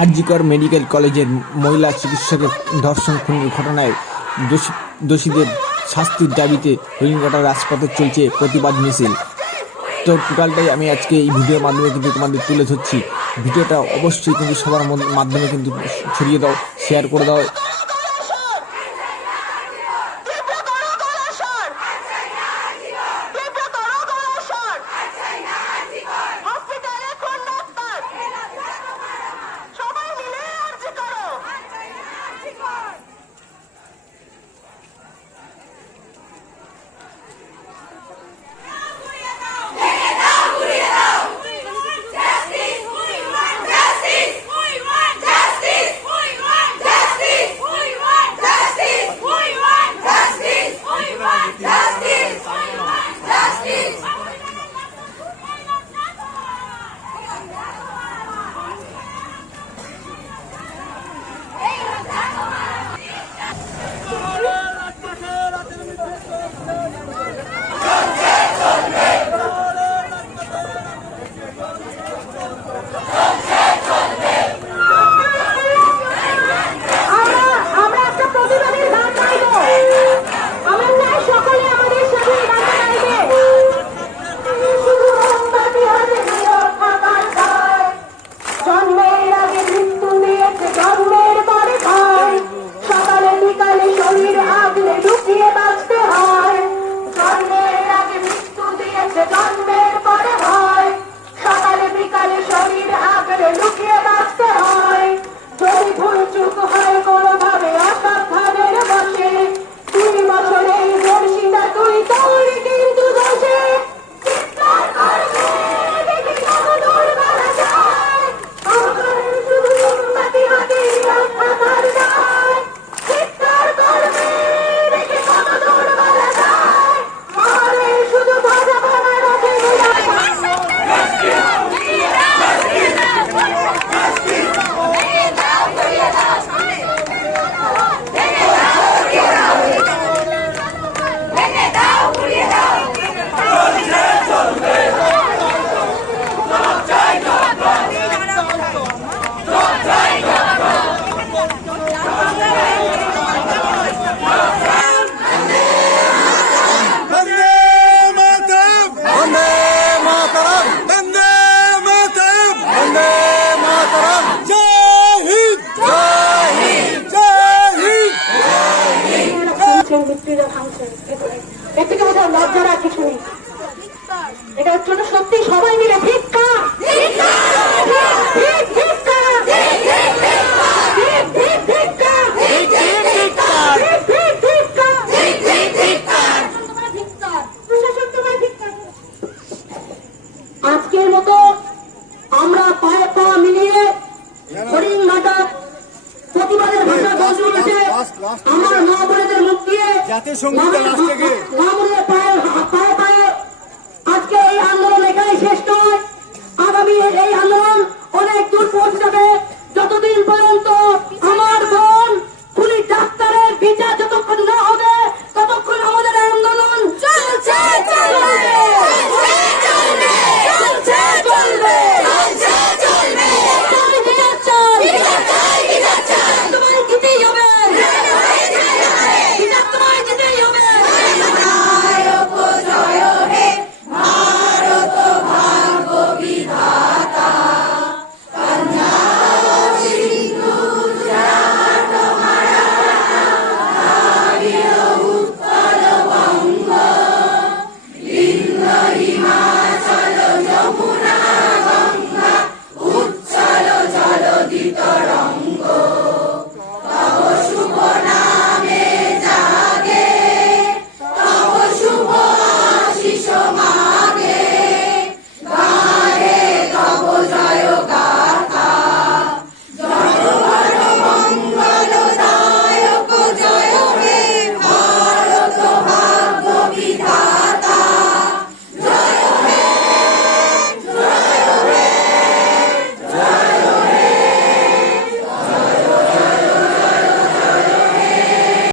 RG Kar medical কলেজের মহিলা চিকিৎসকের ধর্ষণ খুনের ঘটনায় দোষীদের শাস্তির দাবিতে হরিণঘাটা রাজপথে চলছে প্রতিবাদ মিছিল। তো টোটালটাই আমি আজকে এই ভিডিওর মাধ্যমে কিন্তু তোমাদের তুলে ধরছি। ভিডিওটা অবশ্যই কিন্তু সবার মাধ্যমে কিন্তু ছড়িয়ে দাও, শেয়ার করে দাও। এর থেকে বোধহয় লজ্জার আর কিছু নেই। এটার জন্য সত্যি সবাই মিলে ধিক্কার, আজকের মতো আমরা পায়ে পা মিলিয়ে হরিণঘাটা প্রতিবাদের ভাষা বসে আমার মা বোনেদের মুখ দিয়ে